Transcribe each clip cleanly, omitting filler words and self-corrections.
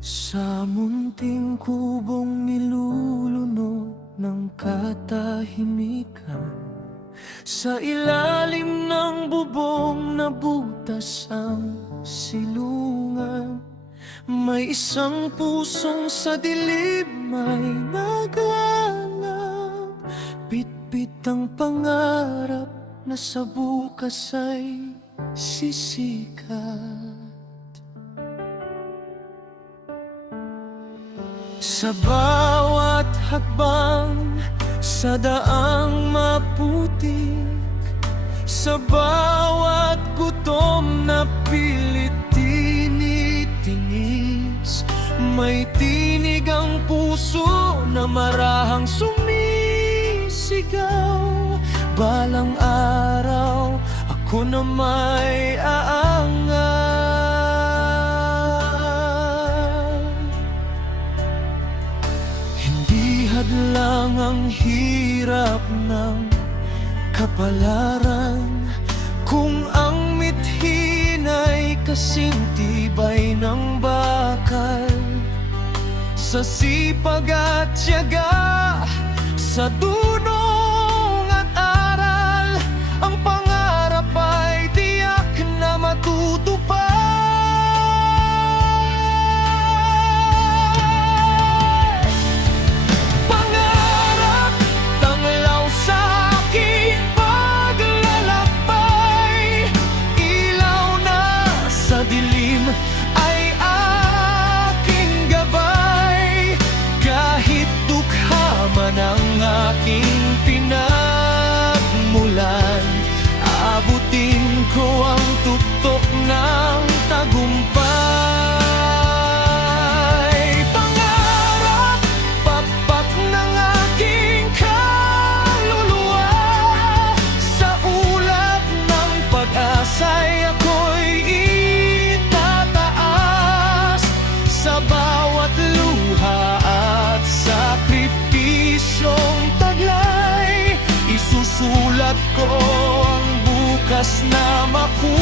Sa munting kubong nilulunod ng katahimikan, sa ilalim ng bubong na butas ang silungan, may isang pusong sa dilim ay naglalab. Bitbit ang pangarap na sa bukas ay sisikat. Sa bawat hakbang, sa daang maputik, sa bawat gutom na pilit tinitinis, may tinig ang puso na marahang sumisigaw. Balang araw, ako na may aangat. Hindi hadlang ang hirap ng kapalaran, kung ang mithin ay kasing tibay ng bakal. Sa sipag at tiyaga, sa dunong at aral, ang pangarap ay tiyak na matutupad. Pangarap, tanglaw sa aking paglalakbay, ilaw na sa dilim ay aking gabay. Kahit dukha man ang aking pinagmulan, abutin ko ang tuktok ng tagumpay. Pangarap, pakpak ng aking kaluluwa, sa ulap ng pag-asa'y ako'y itataas. Sa bawat luha at sakripisyong taglay, isusulat ko ang bukas na makulay.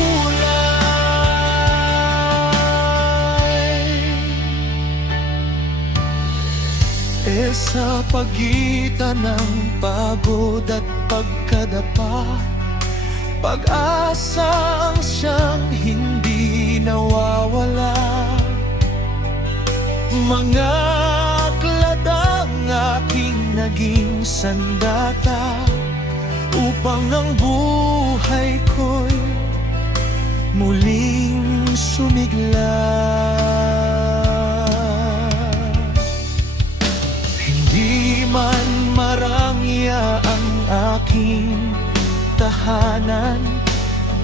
Sa pagitan ng pagod at pagkadapa, pag-asa ang siyang hindi nawawala. Mga aklat ang aking naging sandata, upang ang buhay ko'y muling sumigla. Hindi man marangya ang aking tahanan,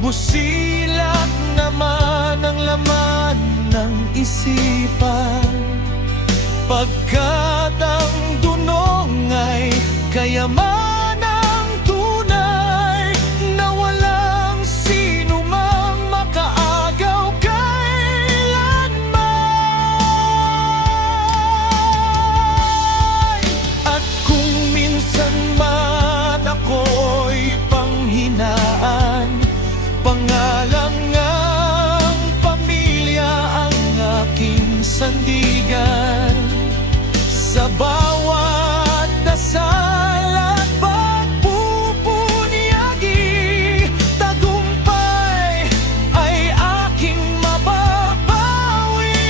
busilak naman ang laman ng isipan. Pagkat ang dunong ay kayamanang tunay, na walang sino mang makaagaw kailanman. At kung minsan man ako'y panghinaan, pangalangang pamilya ang aking sandigan. Sa bawat dasal at pagpupunyagi, tagumpay ay aking mababawi.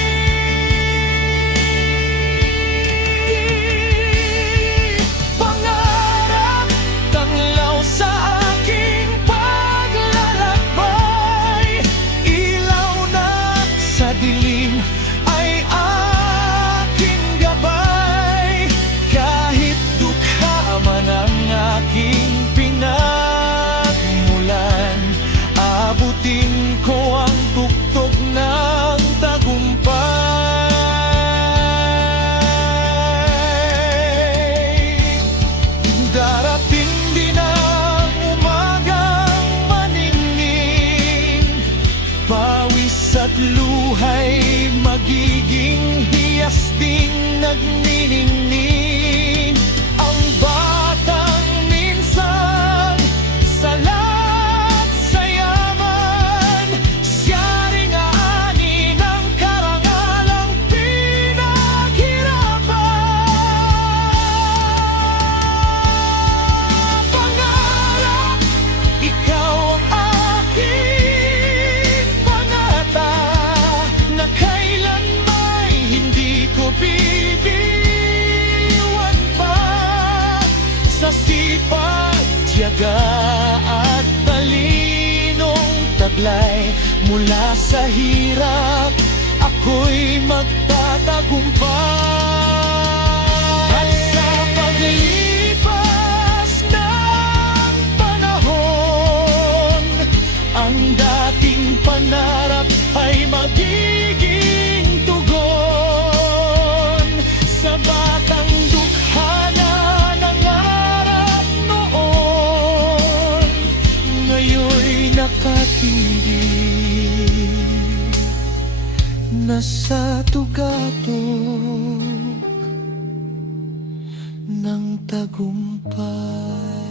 Pangarap, tanglaw sa aking paglalakbay, ilaw na sa dilim ay aking gabay. Kahit dukha man ang aking pinagmulan, abutin ko ang tuktok ng tagumpay. Darating din ang umagang maningning, pawis at luha'y magiging hiyas ding nagniningning. Ang batang minsan salat sa yaman, siya ring aani ng karangalang Pilipinas. bibitiwan pa. Sa sipag, tiyaga at talinong taglay, mula sa hirap, ako'y magtatagumpay. At sa paglipas ng panahon, ang dating pangarap ay magiging tugon. Sa batang dukha na nangarap noon, ngayon'y nakatitig na sa tugatog ng tagumpay.